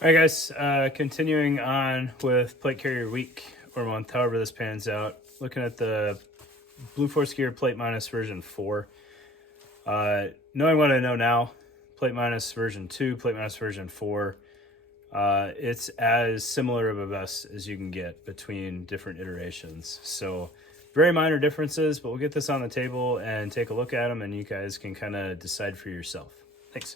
All right, guys, continuing on with plate carrier week or month, however this pans out. Looking at the Blue Force Gear Plate Minus version 4. Knowing what I know now, Plate Minus version 2, Plate Minus version 4, it's as similar of a best as you can get between different iterations. So very minor differences, but we'll get this on the table and take a look at them, and you guys can kind of decide for yourself. Thanks.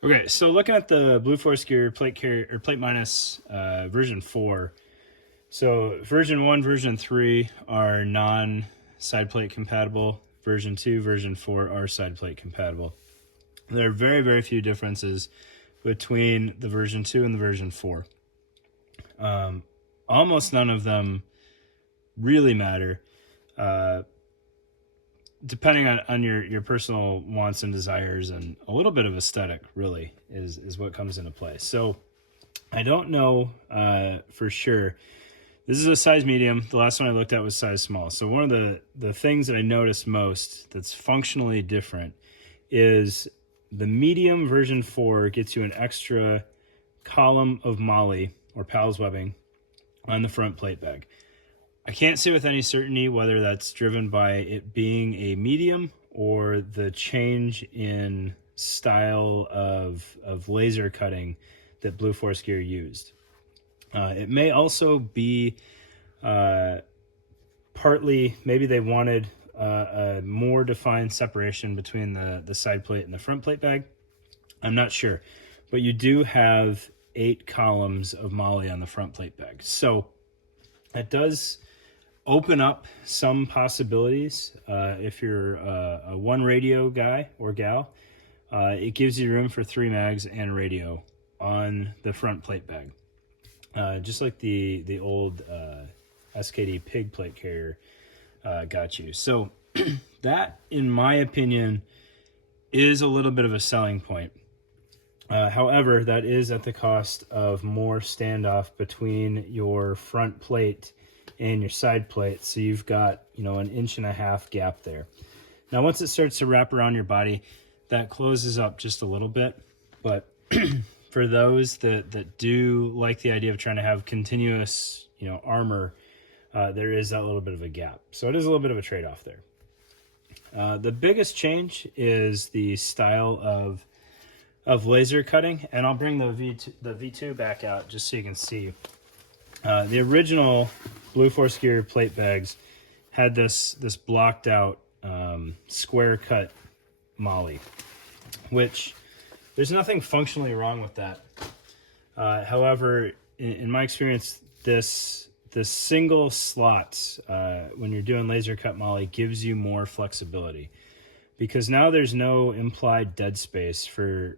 Okay, so looking at the Blue Force Gear Plate Carrier or Plate Minus version 4. So version 1, version 3 are non-side plate compatible. Version 2, version 4 are side plate compatible. There are very, very few differences between the version 2 and the version 4. Almost none of them really matter. Depending on your personal wants and desires, and a little bit of aesthetic really is what comes into play. So I don't know for sure. This is a size medium. The last one I looked at was size small. So one of the things that I noticed most that's functionally different is the medium version 4 gets you an extra column of moly or PALS webbing on the front plate bag. I can't say with any certainty whether that's driven by it being a medium or the change in style of laser cutting that Blue Force Gear used. It may also be partly, maybe they wanted a more defined separation between the side plate and the front plate bag. I'm not sure. But you do have 8 columns of moly on the front plate bag. So it does open up some possibilities. If you're a one radio guy or gal, it gives you room for 3 mags and radio on the front plate bag, just like the old SKD pig plate carrier got you. So that, in my opinion, is a little bit of a selling point. However, that is at the cost of more standoff between your front plate and your side plate, so you've got, an 1.5 inch gap there. Now once it starts to wrap around your body, that closes up just a little bit, but for those that do like the idea of trying to have continuous armor, there is that little bit of a gap, so it is a little bit of a trade-off there. The biggest change is the style of laser cutting, and I'll bring the V2 back out just so you can see. The original Blue Force Gear plate bags had this blocked out square cut moly, which there's nothing functionally wrong with that. However, in my experience, this single slots when you're doing laser cut moly gives you more flexibility, because now there's no implied dead space for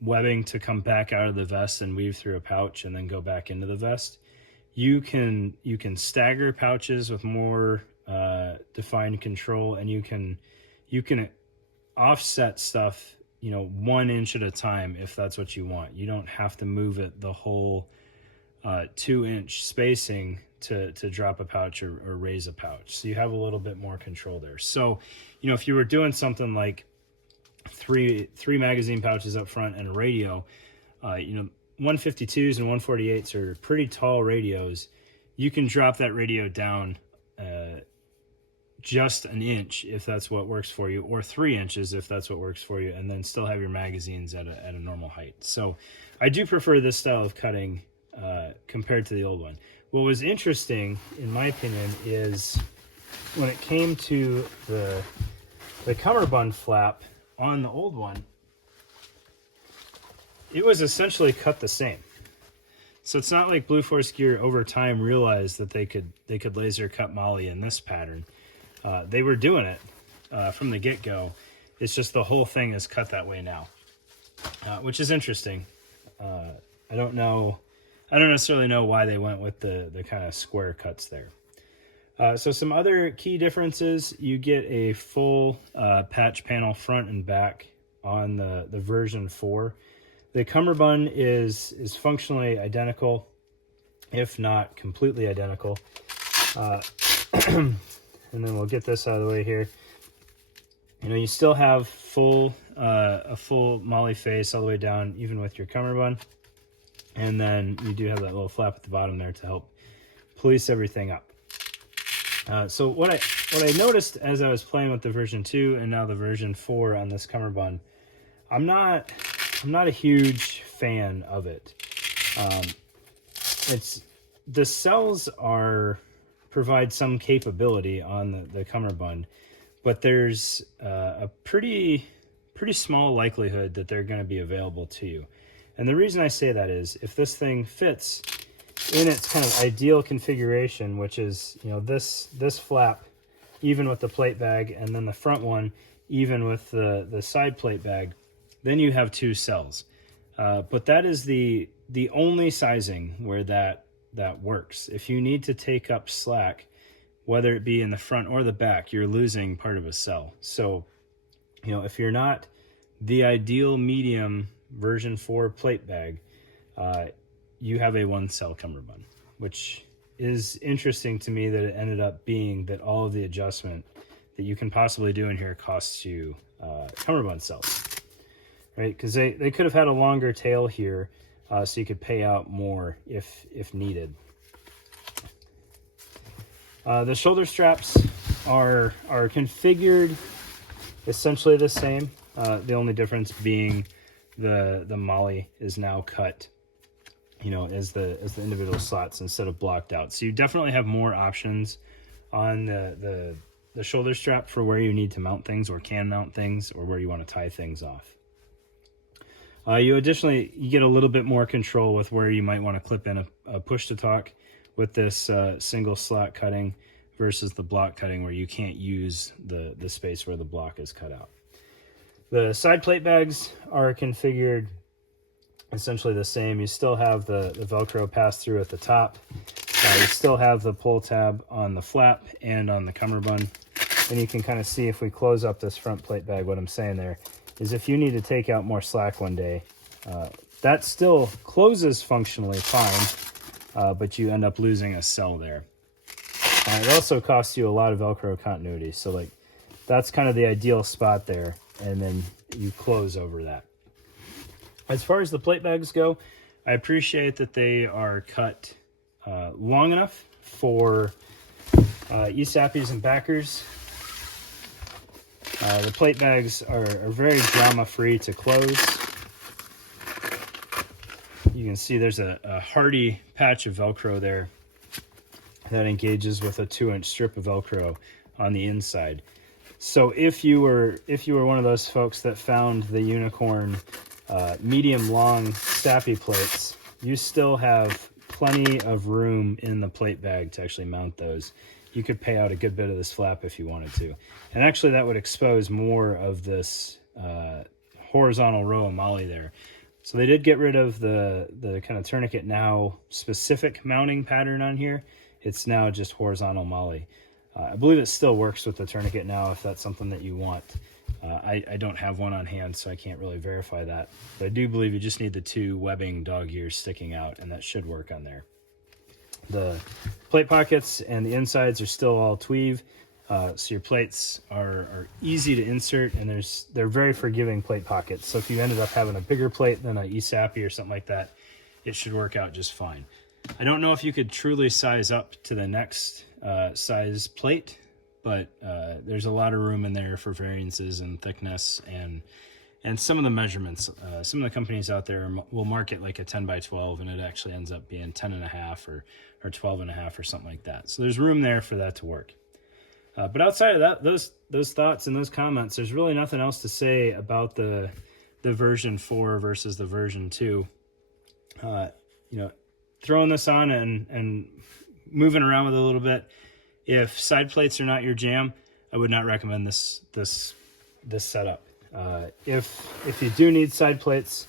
webbing to come back out of the vest and weave through a pouch and then go back into the vest. You can stagger pouches with more defined control, and you can offset stuff 1 inch at a time if that's what you want. You don't have to move it the whole 2-inch spacing to drop a pouch or raise a pouch. So you have a little bit more control there. So if you were doing something like three magazine pouches up front and a radio, 152s and 148s are pretty tall radios. You can drop that radio down just 1 inch if that's what works for you, or 3 inches if that's what works for you, and then still have your magazines at a normal height. So I do prefer this style of cutting compared to the old one. What was interesting, in my opinion, is when it came to the Cummerbund flap on the old one, it was essentially cut the same. So it's not like Blue Force Gear over time realized that they could laser cut moly in this pattern. They were doing it from the get-go. It's just the whole thing is cut that way now, which is interesting. I don't necessarily know why they went with the kind of square cuts there. So some other key differences: you get a full patch panel front and back on the version 4. The Cummerbund is functionally identical, if not completely identical. And then we'll get this out of the way here. You still have a full MOLLE face all the way down, even with your cummerbund. And then you do have that little flap at the bottom there to help police everything up. So what I noticed as I was playing with the version 2 and now the version 4 on this cummerbund, I'm not a huge fan of it. The cells provide some capability on the cummerbund, but there's a pretty small likelihood that they're going to be available to you. And the reason I say that is if this thing fits in its kind of ideal configuration, which is, this flap even with the plate bag, and then the front one even with the side plate bag, then you have 2 cells. But that is the only sizing where that works. If you need to take up slack, whether it be in the front or the back, you're losing part of a cell. So, if you're not the ideal medium version 4 plate bag, you have a 1-cell cummerbund, which is interesting to me that it ended up being that all of the adjustment that you can possibly do in here costs you cummerbund cells, right? Because they could have had a longer tail here, so you could pay out more if needed. The shoulder straps are configured essentially the same. The only difference being the MOLLE is now cut, as the individual slots instead of blocked out. So you definitely have more options on the shoulder strap for where you need to mount things or can mount things or where you want to tie things off. You get a little bit more control with where you might want to clip in a push to talk with this single slot cutting versus the block cutting where you can't use the space where the block is cut out. The side plate bags are configured essentially the same. You still have the Velcro pass through at the top. You still have the pull tab on the flap and on the cummerbund. And you can kind of see if we close up this front plate bag, what I'm saying there is if you need to take out more slack one day, that still closes functionally fine, but you end up losing a cell there. It also costs you a lot of Velcro continuity. So that's kind of the ideal spot there. And then you close over that. As far as the plate bags go, I appreciate that they are cut long enough for ESAPs and backers. The plate bags are very drama-free to close. You can see there's a hardy patch of Velcro there that engages with a 2-inch strip of Velcro on the inside. So if you were one of those folks that found the unicorn medium long sappy plates, you still have plenty of room in the plate bag to actually mount those. You could pay out a good bit of this flap if you wanted to. And actually that would expose more of this horizontal row of MOLLE there. So they did get rid of the kind of tourniquet now specific mounting pattern on here. It's now just horizontal MOLLE. I believe it still works with the tourniquet now if that's something that you want. I don't have one on hand, so I can't really verify that. But I do believe you just need the 2 webbing dog ears sticking out, and that should work on there. The plate pockets and the insides are still all tweave, so your plates are easy to insert, and they're very forgiving plate pockets. So if you ended up having a bigger plate than an ESAPI or something like that, it should work out just fine. I don't know if you could truly size up to the next size plate, but there's a lot of room in there for variances in thickness and some of the measurements. Some of the companies out there will market like a 10 by 12 and it actually ends up being 10.5 or 12.5 or something like that. So there's room there for that to work. But outside of that, those thoughts and those comments, there's really nothing else to say about the version 4 versus the version 2. Throwing this on and moving around with it a little bit. If side plates are not your jam, I would not recommend this setup. If you do need side plates,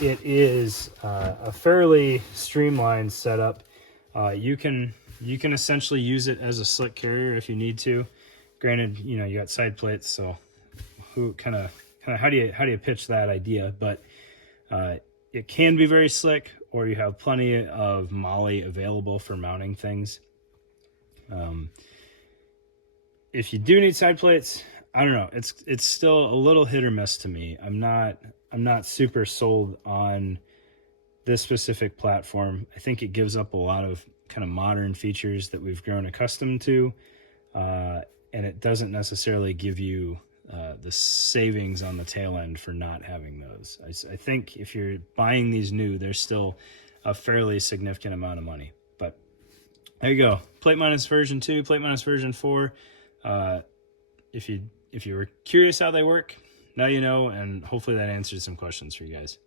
it is a fairly streamlined setup. You can essentially use it as a slick carrier if you need to. Granted, you got side plates, so how do you pitch that idea? But it can be very slick, or you have plenty of MOLLE available for mounting things. If you do need side plates, I don't know. It's still a little hit or miss to me. I'm not super sold on this specific platform. I think it gives up a lot of kind of modern features that we've grown accustomed to, and it doesn't necessarily give you the savings on the tail end for not having those. I think if you're buying these new, there's still a fairly significant amount of money. But there you go. Plate minus version 2, plate minus version 4. If you were curious how they work, now you know, and hopefully that answers some questions for you guys.